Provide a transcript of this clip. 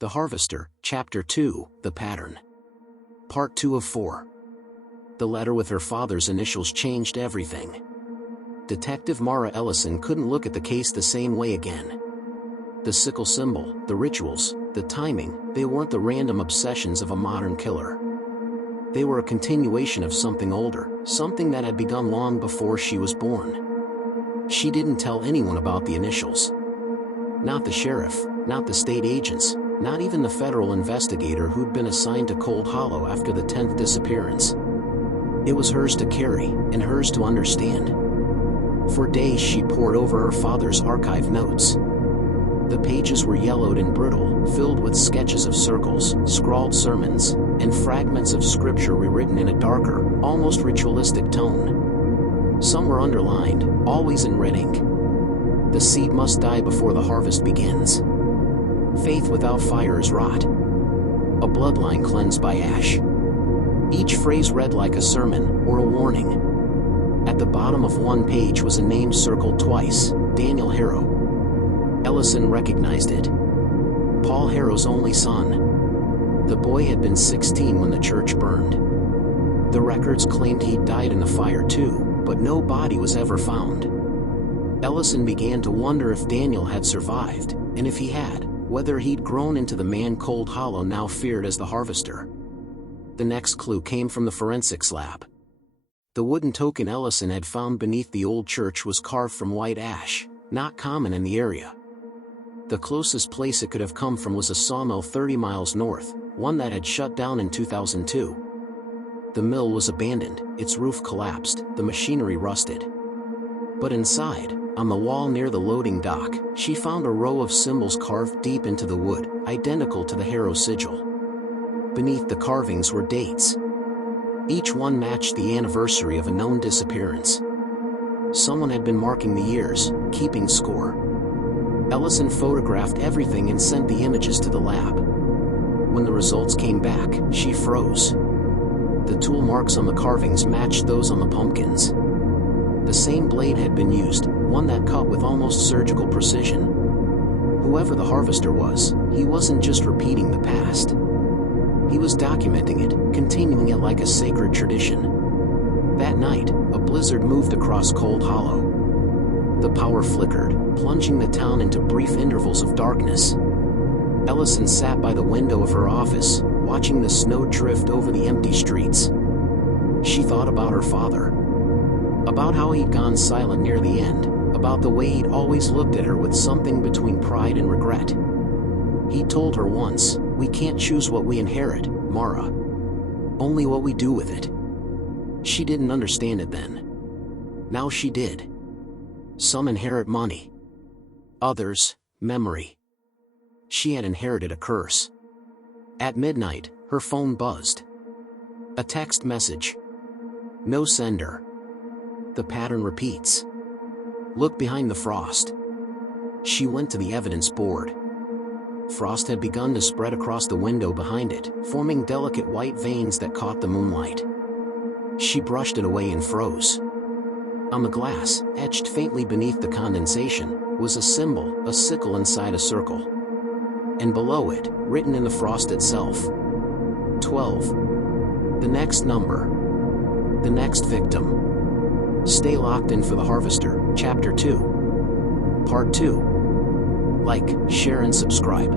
The Harvester, Chapter 2, The Pattern. Part 2 of 4. The letter with her father's initials changed everything. Detective Mara Ellison couldn't look at the case the same way again. The sickle symbol, the rituals, the timing, they weren't the random obsessions of a modern killer. They were a continuation of something older, something that had begun long before she was born. She didn't tell anyone about the initials. Not the sheriff, not the state agents, not even the federal investigator who'd been assigned to Cold Hollow after the 10th disappearance. It was hers to carry, and hers to understand. For days she pored over her father's archive notes. The pages were yellowed and brittle, filled with sketches of circles, scrawled sermons, and fragments of scripture rewritten in a darker, almost ritualistic tone. Some were underlined, always in red ink. The seed must die before the harvest begins. Faith without fire is rot. A bloodline cleansed by ash. Each phrase read like a sermon, or a warning. At the bottom of one page was a name circled twice, Daniel Harrow. Ellison recognized it. Paul Harrow's only son. The boy had been 16 when the church burned. The records claimed he'd died in the fire too, but no body was ever found. Ellison began to wonder if Daniel had survived, and if he had, whether he'd grown into the man Cold Hollow now feared as the Harvester. The next clue came from the forensics lab. The wooden token Ellison had found beneath the old church was carved from white ash, not common in the area. The closest place it could have come from was a sawmill 30 miles north, one that had shut down in 2002. The mill was abandoned, its roof collapsed, the machinery rusted. But inside, on the wall near the loading dock, she found a row of symbols carved deep into the wood, identical to the Harrow sigil. Beneath the carvings were dates. Each one matched the anniversary of a known disappearance. Someone had been marking the years, keeping score. Ellison photographed everything and sent the images to the lab. When the results came back, she froze. The tool marks on the carvings matched those on the pumpkins. The same blade had been used, one that cut with almost surgical precision. Whoever the Harvester was, he wasn't just repeating the past. He was documenting it, continuing it like a sacred tradition. That night, a blizzard moved across Cold Hollow. The power flickered, plunging the town into brief intervals of darkness. Ellison sat by the window of her office, watching the snow drift over the empty streets. She thought about her father. About how he'd gone silent near the end, about the way he'd always looked at her with something between pride and regret. He told her once, "We can't choose what we inherit, Mara. Only what we do with it." She didn't understand it then. Now she did. Some inherit money. Others, memory. She had inherited a curse. At midnight, her phone buzzed. A text message. No sender. The pattern repeats. Look behind the frost. She went to the evidence board. Frost had begun to spread across the window behind it, forming delicate white veins that caught the moonlight. She brushed it away and froze. On the glass, etched faintly beneath the condensation, was a symbol, a sickle inside a circle. And below it, written in the frost itself, 12. The next number. The next victim. Stay locked in for The Harvester, Chapter 2. Part 2. Like, share and subscribe.